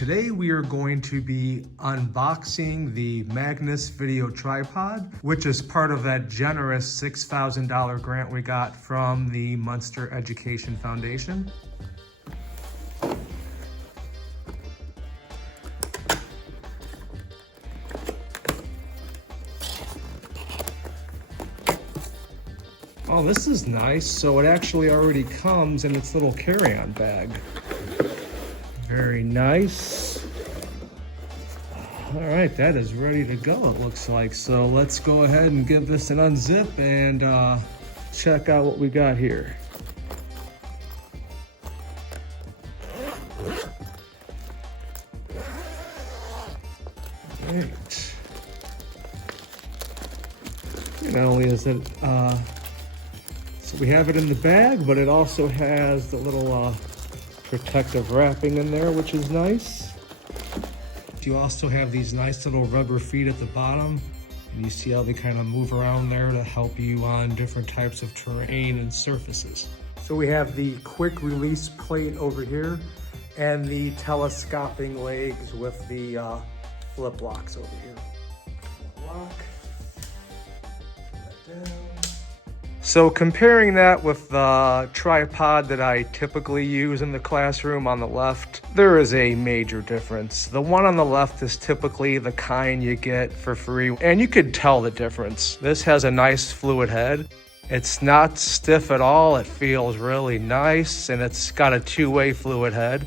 today we are going to be unboxing the Magnus video tripod, which is part of that generous $6,000 grant we got from the Munster Education Foundation. Oh, this is nice. So it actually already comes in its little carry-on bag. Very nice. All right, that is ready to go, it looks like. So let's go ahead and give this an unzip and check out what we got here. All right. Not only is it so we have it in the bag, but it also has the little protective wrapping in there, which is nice. You also have these nice little rubber feet at the bottom, and you see how they kind of move around there to help you on different types of terrain and surfaces. So we have the quick release plate over here and the telescoping legs with the flip locks over here. Lock. Put that down. So comparing that with the tripod that I typically use in the classroom on the left, there is a major difference. The one on the left is typically the kind you get for free, and you could tell the difference. This has a nice fluid head. It's not stiff at all. It feels really nice, and it's got a two-way fluid head.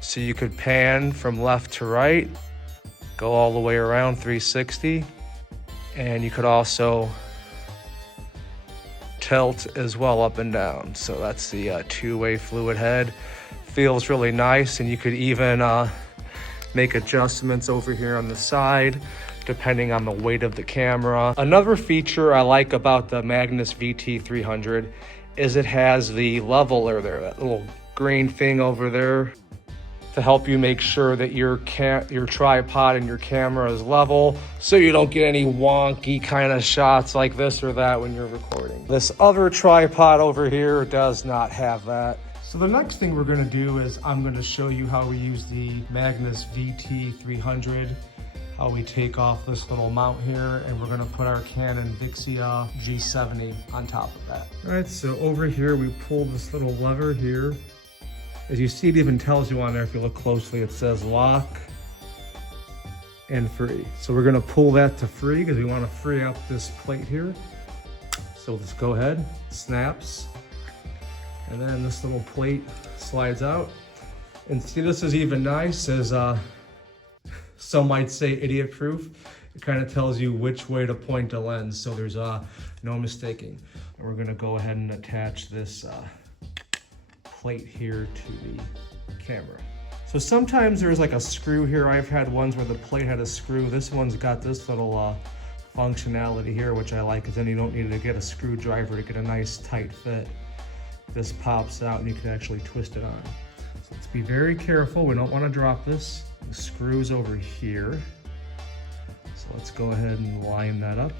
So you could pan from left to right, go all the way around 360, and you could also tilt as well up and down. So that's the two-way fluid head. Feels really nice, and you could even make adjustments over here on the side depending on the weight of the camera. Another feature I like about the Magnus VT300 is it has the leveler there, that little green thing over there, to help you make sure that your tripod and your camera is level, so you don't get any wonky kind of shots like this or that when you're recording. This other tripod over here does not have that. So the next thing we're gonna do is I'm gonna show you how we use the Magnus VT300, how we take off this little mount here, and we're gonna put our Canon Vixia G70 on top of that. All right, so over here we pull this little lever here. As you see, it even tells you on there, if you look closely, it says lock and free. So we're gonna pull that to free because we wanna free up this plate here. So let's go ahead, snaps. And then this little plate slides out. And see, this is even nice, as some might say idiot proof. It kind of tells you which way to point the lens, so there's no mistaking. And we're gonna go ahead and attach this plate here to the camera. So sometimes there's like a screw here. I've had ones where the plate had a screw. This one's got this little functionality here, which I like, because then you don't need to get a screwdriver to get a nice tight fit. This pops out and you can actually twist it on. So let's be very careful. We don't want to drop this. The screw's over here. So let's go ahead and line that up.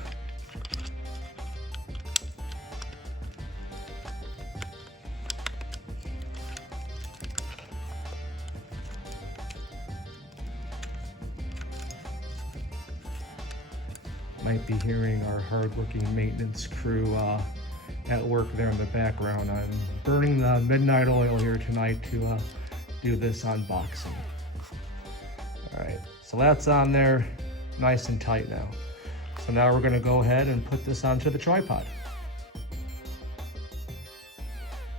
Might be hearing our hard-working maintenance crew at work there in the background. I'm burning the midnight oil here tonight to do this unboxing. All right, so that's on there nice and tight now. So now we're gonna go ahead and put this onto the tripod.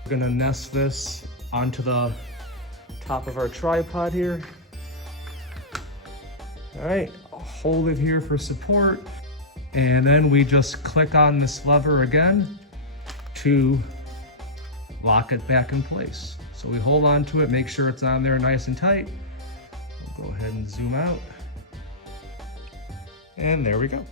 We're gonna nest this onto the top of our tripod here. All right, I'll hold it here for support. And then we just click on this lever again to lock it back in place. So we hold on to it, make sure it's on there nice and tight. We'll go ahead and zoom out. And there we go.